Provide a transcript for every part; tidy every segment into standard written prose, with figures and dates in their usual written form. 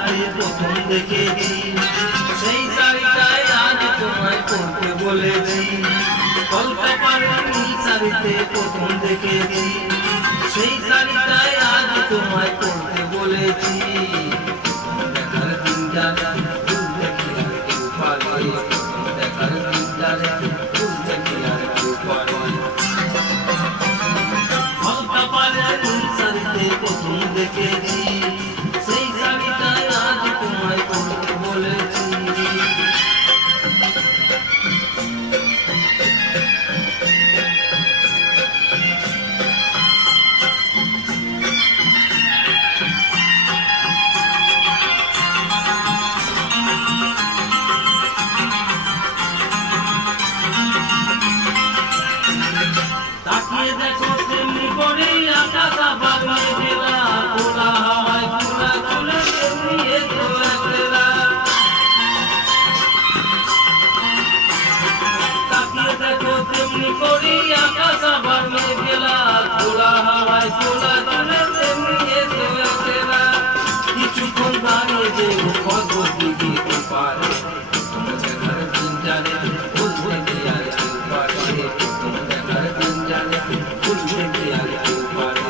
শাড়িতে প্রথম দেখেছি, সেই শাড়িটাই আজ তোমায় পরতে বলেছি। কলকাতার নীল শাড়িতে প্রথম দেখেছি, সেই শাড়িটাই আজ তোমায় পরতে বলেছি। দেখার দিন যাবে ফুল দেখি আর কেউ পারে, দেখার দিন যাবে ফুল দেখি আর কেউ পারে। কলকাতার নীল শাড়িতে প্রথম দেখেছি, সেই শাড়িটাই আজ তোমায় পরতে বলেছি। তাকিয়ে দেখো তেমনি করে আকাশ আবার মেঘেলা, খোলা হাওয়ায় খোলা চলে তেমনি এসো একলা। তাকিয়ে দেখো তেমনি করে আকাশ আবার মেঘেলা, খোলা হাওয়ায় খোলা চলে তেমনি এসো একলা। কিছুক্ষণ দাঁড়িয়ে যে ভগবতী দিতে পারে, তোমার দেখার দিন জানে ফুল থেকে আর কেউ পারে, তোমার দেখার দিন জানে ফুল থেকে আর কেউ পারে।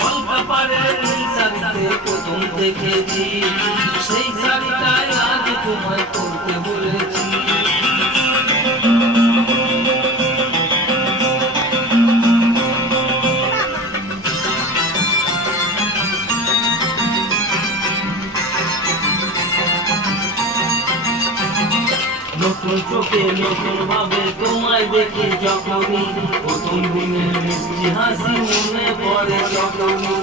কলকাতার নীল শাড়িতে প্রথম দেখেছি, সেই শাড়িটাই আজ তোমায় পরতে বলেছি। নতুন চোখে নতুন ভাবে তোমায় দেখি যখনই, প্রথম দিনের মিষ্টি হাসি মনে পড়ে যখনই।